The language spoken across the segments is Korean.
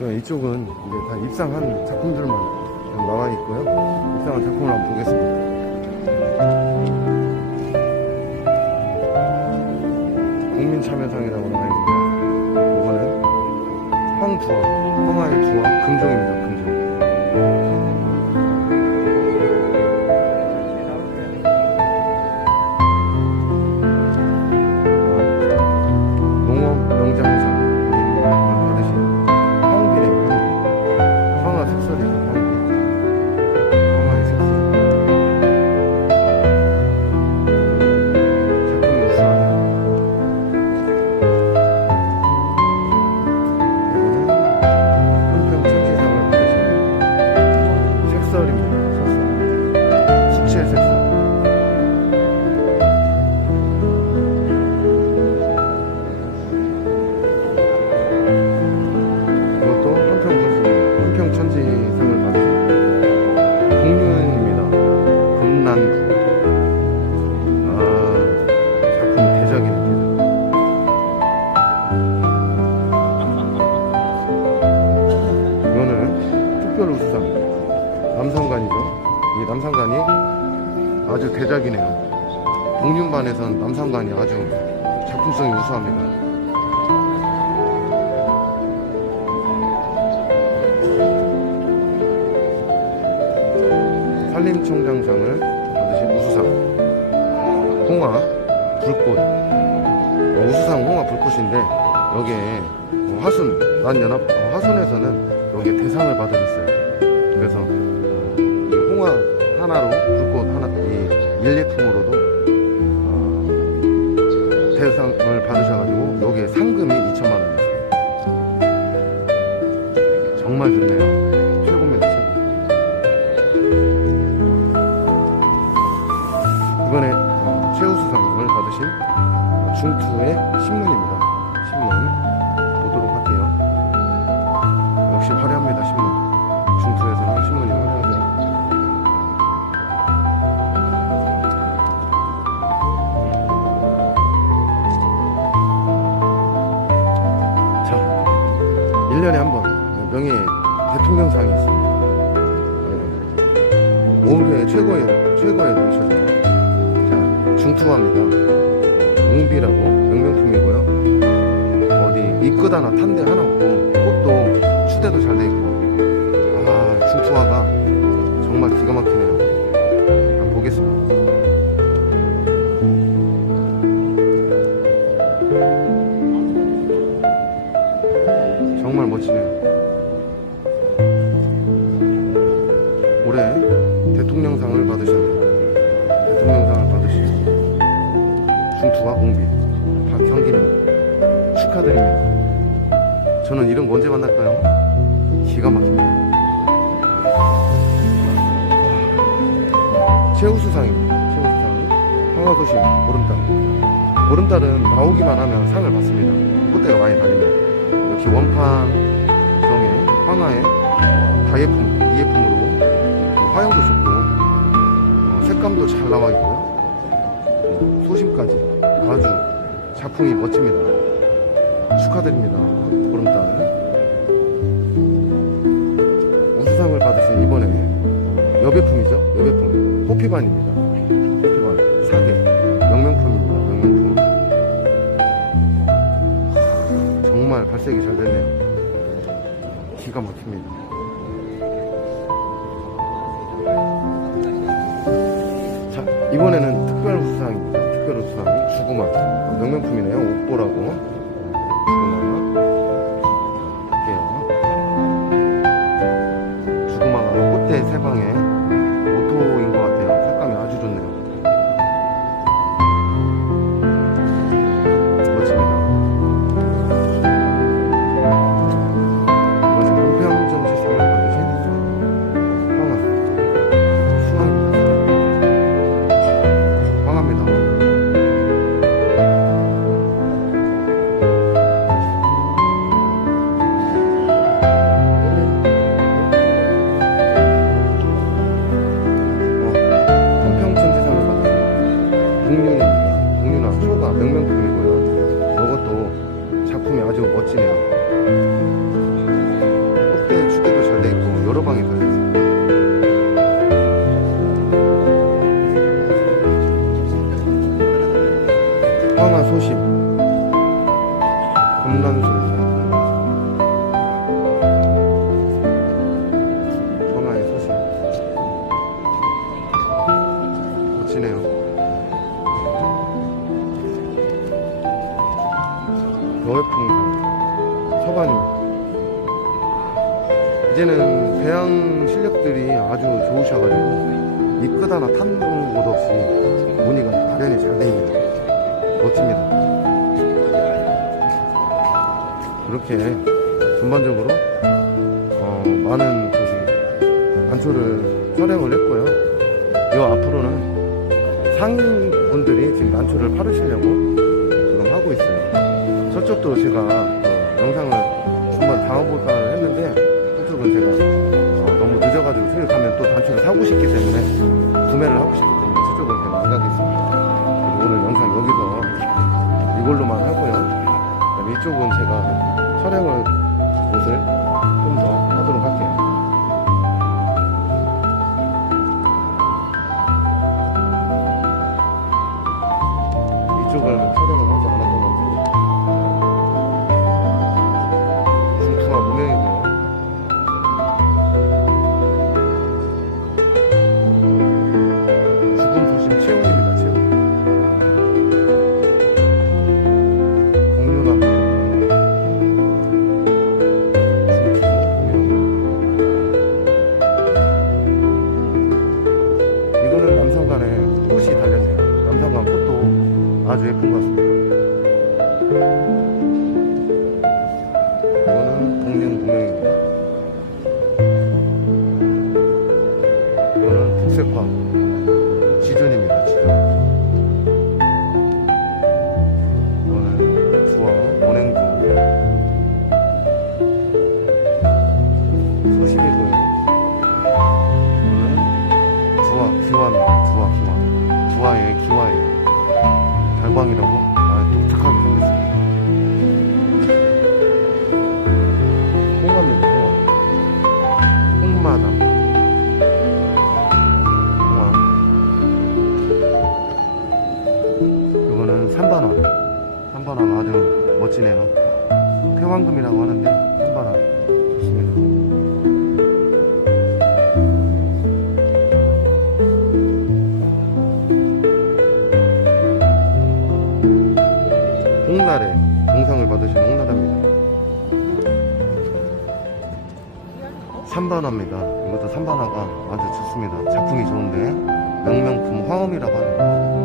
네, 이쪽은 이제 다 입상한 작품들만 나와 있고요. 입상한 작품을 한번 보겠습니다. 국민참여상이라고 나와 있는데, 이거는 황두어, 황하의 두어, 금종입니다, 특별 우수상. 남성관이죠. 이 남성관이 아주 대작이네요. 공륜반에선 남성관이 아주 작품성이 우수합니다. 산림총장상을 받으신 우수상 홍화 불꽃 어, 우수상 홍화 불꽃인데 여기에 어, 화순 난연합 어, 화순에서는 여기에 대상을 받으셨어요 그래서 어, 이 홍화 하나로 불꽃 하나 이 일례품으로도 어, 대상을 받으셔가지고 여기에 상금이 2천만 원이었어요 정말 좋네요 최고입니다 최고 이번에 어, 최우수상을 받으신 어, 중투의 신문입니다. 신문 보도록 할게요. 역시 화려합니다. 신문. 네. 올해 최고의 최고의 넘쳐죠. 자, 중투합니다. 옹비라고 명명품이고요. 어디 이끝 하나 탄데 하나 없고 꽃도 추대도 잘 돼 있고. 아, 중투화가 정말 기가 막히네 저는 이런 거 언제 만날까요? 기가 막힙니다. 최우수상입니다. 최우수상 황화도심 보름달. 보름달은 나오기만 하면 상을 받습니다. 꽃대가 많이 달리면 역시 원판 정의 황화의 다예품, 이예품으로 화형도 좋고 어, 색감도 잘 나와 있고요. 소심까지 아주 작품이 멋집니다. 축하드립니다. 보름달. 우수상을 받으신 이번에 어, 여배품이죠. 여배품. 호피반입니다. 호피반. 사계. 명명품입니다. 명명품. 하, 정말 발색이 잘 됐네요. 기가 막힙니다. 자, 이번에는 특별 우수상입니다. 특별 우수상 주구마 명명품이네요. 옥보라고 받은 국륜입니다. 국륜화 초가 명명품이고요. 이것도 작품이 아주 멋지네요. 여러 방이 달려있어요. 황하 소심. 금난소리 배양 실력들이 아주 좋으셔가지고 미끄다나 탄곳 없이 무늬가 발현이 잘 됩니다. 멋집니다. 그렇게 전반적으로 어, 많은 저기 난초를 촬영을 했고요. 이 앞으로는 상인분들이 지금 난초를 파르시려고 지금 하고 있어요. 저쪽도 제가 어, 영상을 한번 담아볼까 했는데 저쪽은 제가 저기 가면 또 단추를 사고 싶기 때문에 구매를 하고 싶기 때문에 저쪽은 제가 안 가겠습니다. 그리고 오늘 영상 여기서 이걸로만 하고요. 그다음에 이쪽은 제가 촬영을 곳을 좀더 남성간에 꽃이 달렸네요. 남성간 꽃도 아주 예쁜 것 같습니다. 3반화입니다. 이것도 3반화가 아주 좋습니다. 작품이 좋은데 명명품 화음이라고 합니다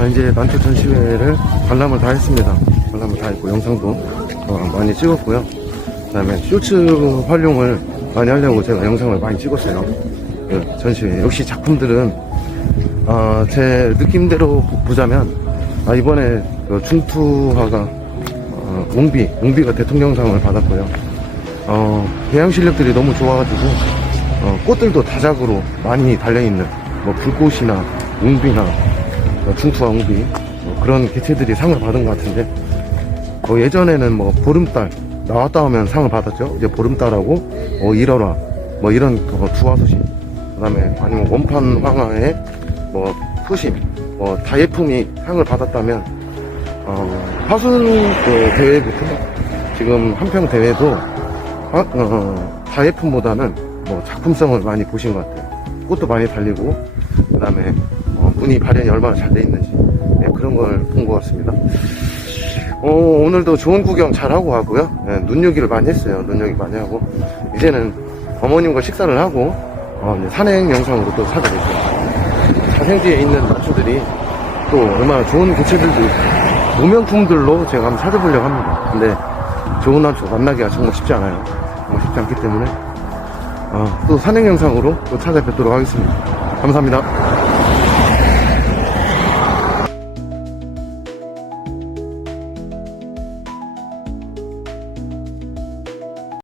아, 이제 난초 전시회를 관람을 다 했습니다. 관람을 다 했고 영상도 어, 많이 찍었고요. 그다음에 쇼츠 활용을 많이 하려고 제가 영상을 많이 찍었어요. 그 전시회 역시 작품들은 어, 제 느낌대로 보자면 아, 이번에 그 중투화가 어, 웅비 웅비가 대통령상을 받았고요. 어, 배양 실력들이 너무 좋아가지고 어, 꽃들도 다작으로 많이 달려 있는 뭐 불꽃이나 웅비나 어, 중투화 웅비 뭐 그런 개체들이 상을 받은 것 같은데 어, 예전에는 뭐 보름달 나왔다 하면 상을 받았죠. 이제 보름달하고 어, 일어라 뭐 이런 어, 두화소심 그 다음에 아니면 원판 황화에 뭐 푸심 뭐 다예품이 상을 받았다면 어, 화순 그 대회부터 지금 한평 대회도 화- 어, 다예품보다는 뭐 작품성을 많이 보신 것 같아요. 꽃도 많이 달리고 그 다음에 어, 문이 발현이 얼마나 잘 돼 있는지 네, 그런 걸 본 것 같습니다. 어, 오늘도 좋은 구경 잘 하고 가고요. 네, 눈요기를 많이 했어요. 눈요기 많이 하고 이제는 어머님과 식사를 하고 어, 산행 영상으로 또 찾아뵙죠. 자생지에 있는 난초들이 또 얼마나 좋은 개체들도 무명품들로 제가 한번 찾아보려고 합니다. 근데 좋은 난초 만나기가 정말 쉽지 않아요. 정말 쉽지 않기 때문에 어, 또 산행 영상으로 또 찾아뵙도록 하겠습니다. 감사합니다.